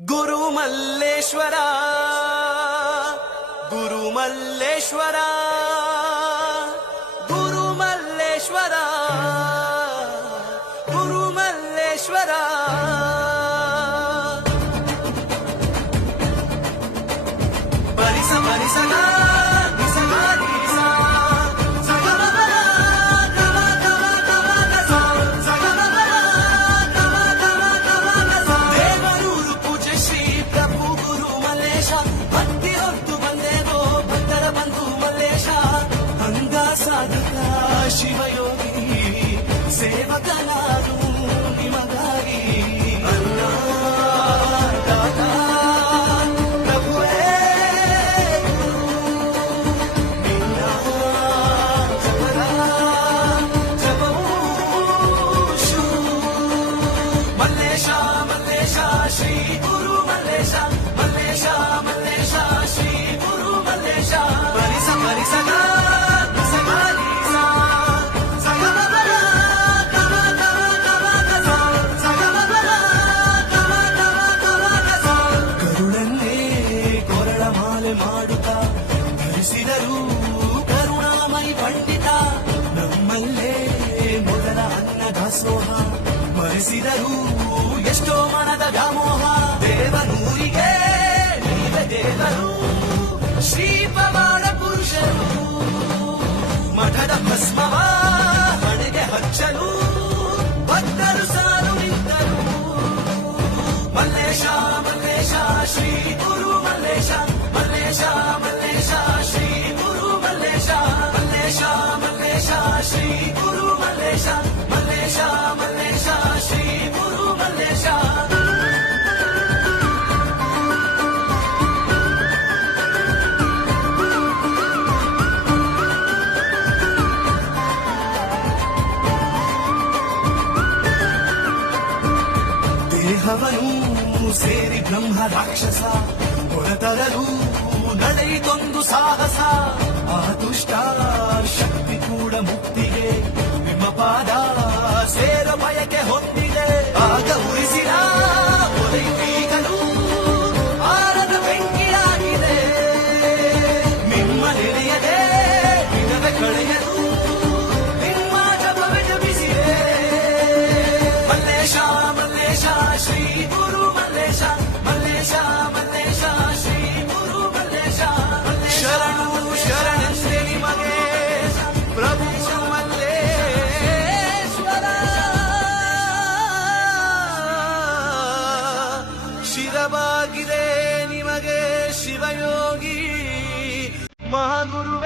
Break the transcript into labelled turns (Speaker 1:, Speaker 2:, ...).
Speaker 1: గురు మల్లేశ్వర గురు మల్లేశ్వర గురు మల్లేశ్వర గురు మల్లేశ్వర. 나도 ಮಾಡುತ್ತ ಕಳಿಸಿದರು ಕರುಣಾಮಯಿ ಪಂಡಿತ ನಮ್ಮಲ್ಲೇ ಮೊದಲ ಅನ್ನ ದಾಸೋಹ ಎಷ್ಟೋ ಮನದ ವ್ಯಾಮೋಹ ದೇವನು ದೇಹವನು ಸೇರಿ ಬ್ರಹ್ಮ ರಾಕ್ಷಸ ಹೊರತರಲು ನಡೆಯಿತೊಂದು ಸಾಹಸ. ಮನವಾಗಿದೆ ನಿಮಗೆ ಶಿವಯೋಗಿ ಮಹಾಗುರು.